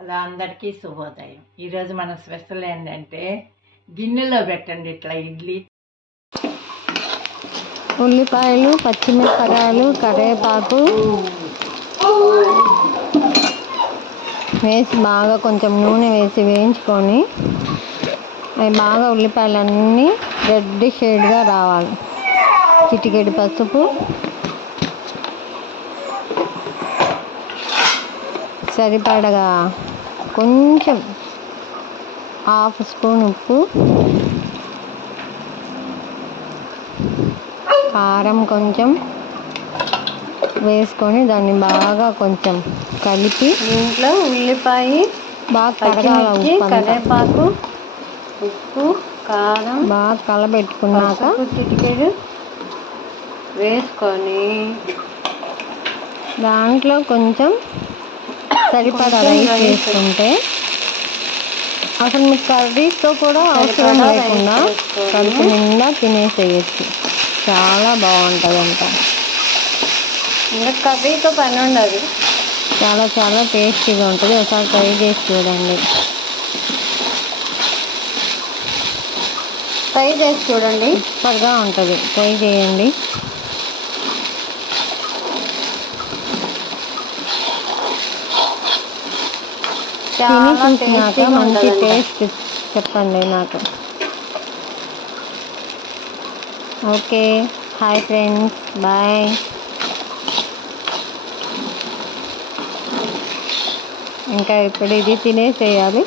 అలా అందరికీ శుభోదయం. ఈరోజు మన స్పెషల్ ఏంటంటే గిన్నెలో పెట్టండి ఇట్లా ఇడ్లీ. ఉల్లిపాయలు, పచ్చిమిరపకాయలు, కరివేపాకు వేసి బాగా కొంచెం నూనె వేసి వేయించుకొని అవి బాగా ఉల్లిపాయలన్నీ రెడ్ షేడ్గా రావాలి. చిటికెడు పసుపు, సరిపడగా కొంచెం హాఫ్ స్పూన్ ఉప్పు, కారం కొంచెం వేసుకొని దాన్ని బాగా కొంచెం కలిపి దీంట్లో ఉల్లిపాయ, బాగా కరగాలి. కరివేపాకు, ఉప్పు, కారం బాగా కలబెట్టుకున్నాక చిటికెడు వేసుకొని దాంట్లో కొంచెం సరిపడా రైస్ వేసుకుంటే అసలు మీకు కర్రీస్తో కూడా అవసరం లేకుండా కడుపు నిండా తినేసేయచ్చు. చాలా బాగుంటుందంట. ఇంకా కర్రీతో పని ఉండదు. చాలా చాలా టేస్టీగా ఉంటుంది. ఒకసారి ట్రై చేసి చూడండి. సూపర్గా ఉంటుంది. ట్రై చేయండి. తిని చూసినాక మంచి టేస్ట్ చెప్పండి నాకు. Okay, hi friends, bye. ఇంకా ఇప్పుడు ఇది తినేసేయాలి.